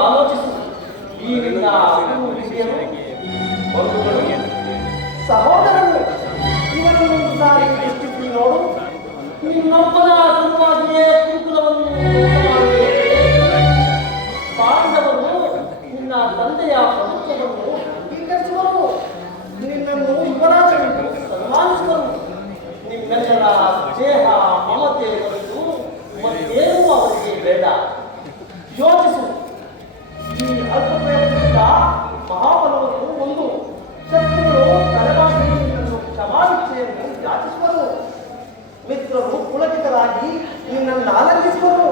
ಆಲೋಚಿಸು. ಈ ನಿನ್ನ ವಿಧಿಯನ್ನು ಬಂಧುಗಳು ಸಹೋದರನು ಇವನನ್ನು ಒಂದು ಸಾರಿ ದೃಷ್ಟಿಸಿ ನೋಡು. ನಿನ್ನೊಬ್ಬನ ಸಲುವಾಗಿಯೇ ಕುರುಕುಲವನ್ನು ಪಾಂಡವರು ನಿನ್ನ ತಂದೆಯ ಪ್ರಭುತ್ವವನ್ನು ಸ್ವೀಕರಿಸುವರು. ನಿನ್ನನ್ನು ಯುವರಾಜನೆಂದು ಸನ್ಮಾನಿಸುವರು. ನಿಮ್ಮೆಲ್ಲರ ಸ್ನೇಹ ಮಮತೆ ಹೊರತು ಮತ್ತೇನೂ ಅವರಿಗೆ ಬೇಡ. ಯೋಚಿಸು. ಈ ಅಲ್ಪ ಪ್ರಯತ್ನದಿಂದ ಮಹಾಬಲವನ್ನು ಒಂದು ಶತ್ರುಗಳು ತಲೆಬಾಗಿ ನಿನ್ನನ್ನು ಕ್ಷಮಾಭಿಕ್ಷೆಯನ್ನು ಯಾಚಿಸುವರು. ಮಿತ್ರರು ಪುಳಕಿತರಾಗಿ ನಿನ್ನನ್ನು ಆನಂದಿಸುವರು.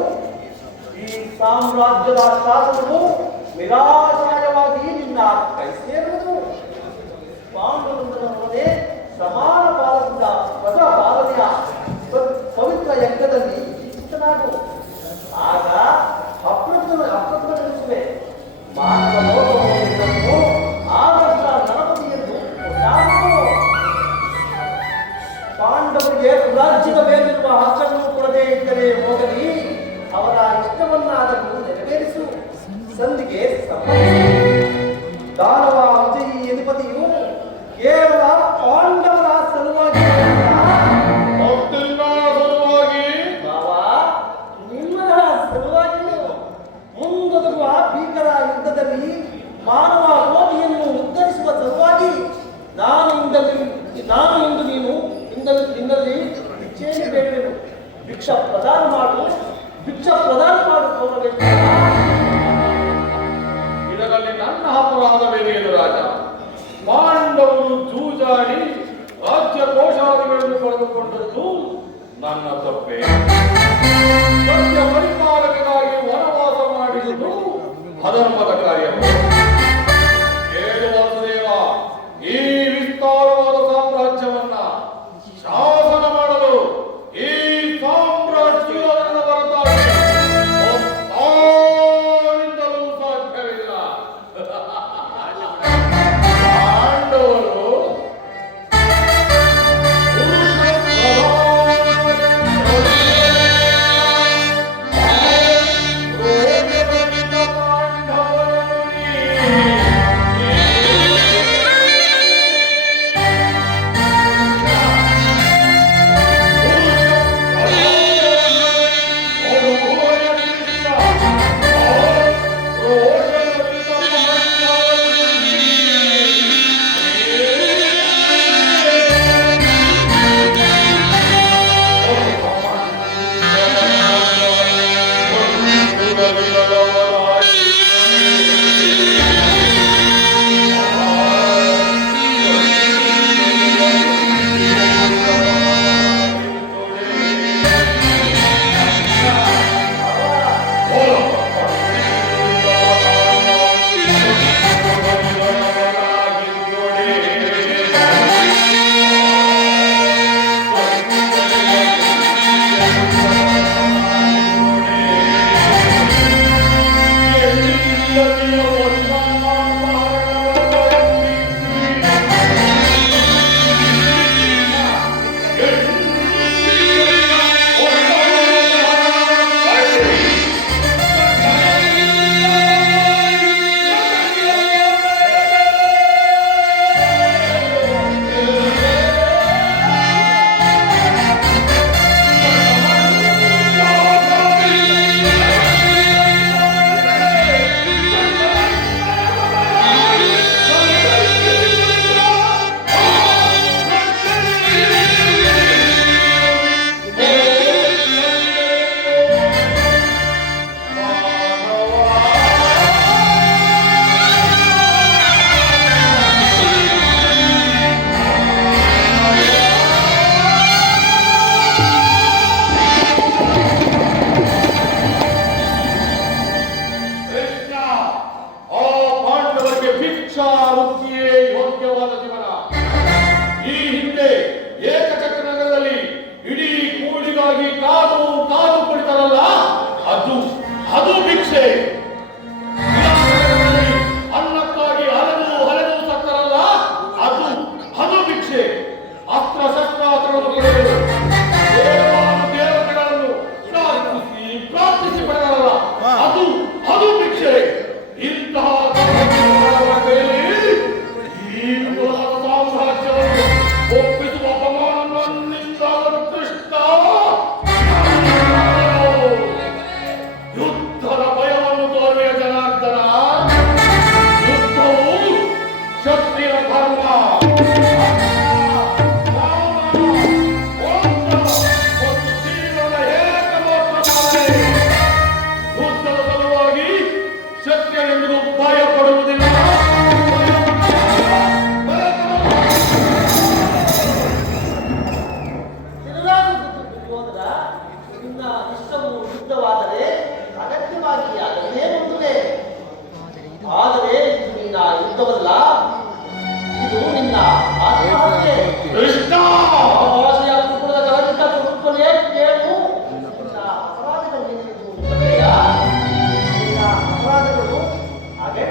ಈ ಸಾಮ್ರಾಜ್ಯದ ಶಾಸನವು ನಿರಾಶಾಯವಾಗಿ ನಿನ್ನ ಕೈ ಸೇರುವುದು. ಪಾಂಡುರಂಗನೊಡನೆ ಸಮಾನ ಪಾಲದಿಂದ ಪಾಲನೆಯ ಪವಿತ್ರ ಯಜ್ಞದಲ್ಲಿ ಇಷ್ಟನಾಗು. ಆಗ ಅಪ್ರಜ್ಞನಿಸುವೆ. ಮಾನವ ಲೋಕವನ್ನು ಆದರ್ಶ ಗಣಪತಿ ಎಂದು ಕೊಂಡಾಡುವುದು. ಪಾಂಡವರಿಗೆ ರಾಜ್ಯದ ಮೇಲಿರುವ ಹಕ್ಕನ್ನು ಕೊಡದೇ ಇದ್ದರೆ ಹೋಗಲಿ, ಅವರ ಇಷ್ಟವನ್ನಾದರೂ ನೆರವೇರಿಸು. ಸಂಧಿಗೆ ದಾನವ ವಿಜಯಿ ಯದುಪತಿಯು ಕೇವಲ ಪಾಂಡವರ ಸಲುವಾಗಿ ನಿಮ್ಮಗಳ ಸಲುವಾಗಿ ಮುಂದೊದಗುವ ಭೀಕರ ಯುದ್ಧದಲ್ಲಿ ಮಾನವ ಕೋಟಿಯನ್ನು ಉದ್ಧರಿಸುವ ಸಲುವಾಗಿ ನಾನು ಇಂದು ನೀನು ನಿನ್ನಲ್ಲಿ ಭಿಕ್ಷೆಯನ್ನು ಬೇಡುವೆನು. ಭಿಕ್ಷಾ ಪ್ರದಾನ ಮಾಡು ಗೌರವೇಂದ್ರ. ಇದರಲ್ಲಿ ನನ್ನ ಅಪರಾಧವೇನೇನು ರಾಜ? ಪಾಂಡವರು ಜೂಜಾಡಿ ರಾಜ್ಯ ಕೋಶಾದಿಗಳನ್ನು ಪಡೆದುಕೊಂಡದ್ದು ನನ್ನ ತಪ್ಪೆ. ಸತ್ಯ ಪರಿಪಾಲನೆಗಾಗಿ ವನವಾಸ ಮಾಡಿರುವುದು ಅಧರ್ಮದ ಕಾರ್ಯವು. 7 ವರ್ಷದೇವ ಈ ವಿಸ್ತಾರವಾದ ಸಾಮ್ರಾಜ್ಯವನ್ನ ಶಾಸನ ಮಾಡಲು ಈ ಸಾಮ್ರಾಜ್ಯದ ಹೊರತಾಗಿ ಒಬ್ಬರಿಂದಲೂ ಸಾಧ್ಯವಿಲ್ಲ. ಪಾಂಡವರು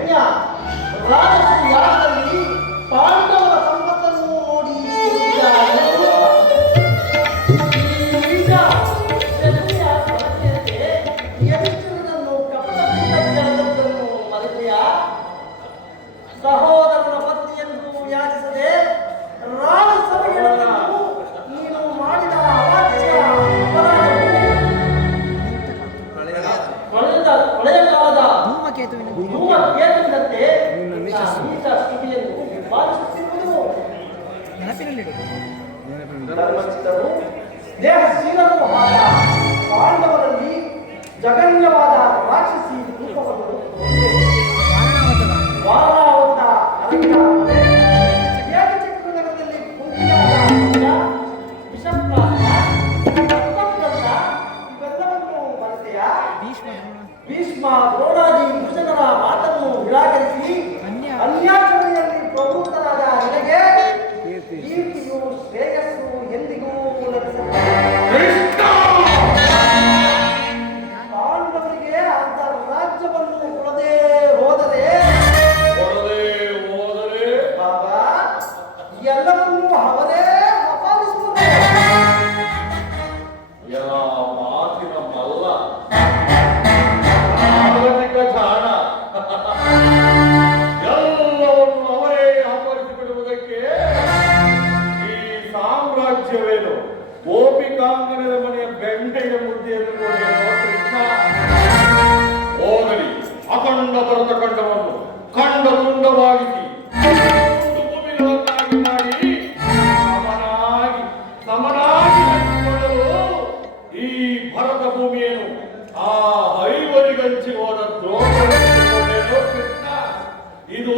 ಯಜ್ಞ ರಾಜಶ್ರೀ ಯಾಗದಲ್ಲಿ ಪಾಂಡವರ ಸಂಪತ್ತನ್ನು ನೋಡಿ ಕೊಡುತ್ತಿದ್ದಾರೆ. ಈ ಬೀಜ ಶಕ್ತಿಯ ಕೊರತೆಯಂತೆ ಯಧಿಷ್ಠಿರನನ್ನು ಕಪಟದಿಂದ ಕೆಳದದ್ದನ್ನು ಮರೆತೆಯಾ? ಸಹೋದರನ ಪತ್ನಿಯನ್ನು ಯಾಚಿಸದೆ ರಾಜಸಭೆಗಳನ್ನು ನೀನು ಮಾಡಿದ ಅವಾಚ್ಯ ಅಪರಾಧವು ಕೊಳೆಯ ಕಾಲದ ಧೂಮಕೇತುವಿನಂತೆ ನೀಚ ಸ್ಥಿತಿಯನ್ನು ಬಾಧಿಸುತ್ತಿರುವುದು. ಧರ್ಮಸ್ಥಿತರು ದೇಹಶೀಲನೂ ಆದ ಪಾಂಡವರಲ್ಲಿ ಜಗನ್ಯವಾದ ರಾಕ್ಷಸಿ ರೂಪವನ್ನು ವಾರಣಾವತದ ಅರಣ್ಯ ಏಕಚಕ್ರನಗರದಲ್ಲಿ ಕುಂತಿಯಾದ ವಿಷಪ್ರಾಸ ಸರ್ಪಗ್ರಂಥ ಇವೆಲ್ಲವನ್ನು ಮರೆತೆಯ? ಭೀಷ್ಮ ದ್ರೋಣಾದಿ ಗುರುಜನರ ಮಾತನ್ನು ನಿರಾಕರಿಸಿ ಅನ್ಯಾಚರಣೆಯಲ್ಲಿ ಪ್ರವೃತ್ತರಾದ ನಿನಗೆ ಕೀರ್ತಿಯು ಶ್ರೇಯಸ್ಸು ಎಂದಿಗೂ ಪಾಂಡವರಿಗೆ ಅಂತ ರಾಜ್ಯವನ್ನು ಕೊಡದೆ ಹೋದರೆ ಬಾಬಾ ಎಲ್ಲವನ್ನೂ ಅವರೇ ಅಪಾದಿಸುವುದು. ಮಾತಿನ ಮಲ್ಲ ಜಾಗತಿಕ ಜಾಣ ಎಲ್ಲವನ್ನು ಅವರೇ ಅಪಹರಿಸಿಬಿಡುವುದಕ್ಕೆ ಈ ಸಾಮ್ರಾಜ್ಯವೇನು ಗೋಪಿಕಾಂಗನದ ಮನೆಯ ಬೆಂಡೆಯ ಮುದ್ದೆಯನ್ನು ನೋಡಿರೋ ಕೃಷ್ಣ. ಹೋಗಲಿ ಅಖಂಡ ಭರತ ಖಂಡವನ್ನು ಖಂಡ ತುಂಡವಾಗಿಸಿ ಭೂಮಿಗಳನ್ನಾಗಿ ಮಾಡಿ ಸಮನಾಗಿ ಹಂಚಿಕೊಳ್ಳಲು ಈ ಭರತ ಭೂಮಿಯನ್ನು ಆ ಐವರಿಗಂಚಿ ಹೋದ ದ್ರೋಣೇನೋ ಕೃಷ್ಣ. ಇದು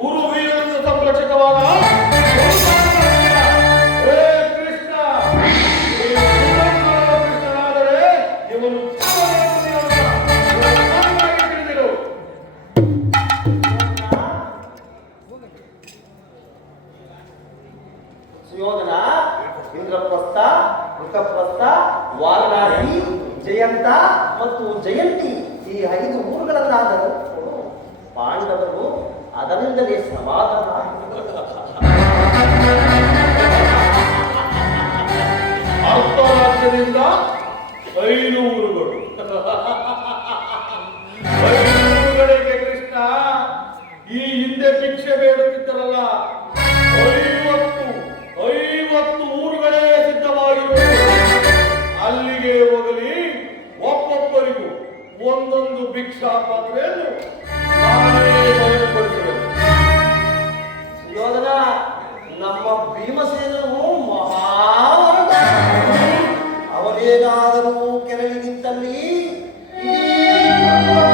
ಕುರುವೀರರಿಂದ ಸಂರಕ್ಷಿತವಾದ ಕೃಷ್ಣ. ಕೃಷ್ಣನಾದರೆ ಇವನು ತಿಳಿದಿರು. ಸುಯೋಧನ, ಇಂದ್ರಪ್ರಸ್ಥ, ಋತಪ್ರಸ್ಥ, ವಾರಣಾಸಿ, ಜಯಂತ ಮತ್ತು ಜಯಂತಿ ಈ 5 ಊರುಗಳನ್ನಾದರೂ ಪಾಂಡವರು ಅದರಿಂದಲೇ ಸಮಾಧಾನ. ಅರ್ಥರಾಜ್ಯದಿಂದ 5 ಊರುಗಳು. 5 ಊರುಗಳಿಗೆ ಕೃಷ್ಣ ಈ ಹಿಂದೆ ಭಿಕ್ಷೆ ಬೇಡುತ್ತಿದ್ದರಲ್ಲ, 50 ಊರುಗಳೇ ಸಿದ್ಧವಾಗಿರುವುದು. ಅಲ್ಲಿಗೆ ಹೋಗಲಿ, ಒಬ್ಬೊಬ್ಬರಿಗೂ ಒಂದೊಂದು ಭಿಕ್ಷಾ ಪಾತ್ರೆಯನ್ನು ನಾನೇ ಬಯಲುಪಡಿಸಬೇಕು. ಸುಯೋಧನ, ನಮ್ಮ ಭೀಮಸೇನನು ಮಹಾವರದ. ಅವನೇನಾದರೂ ಕೆಳಗೆ ನಿಂತಲ್ಲಿ ಇಡೀ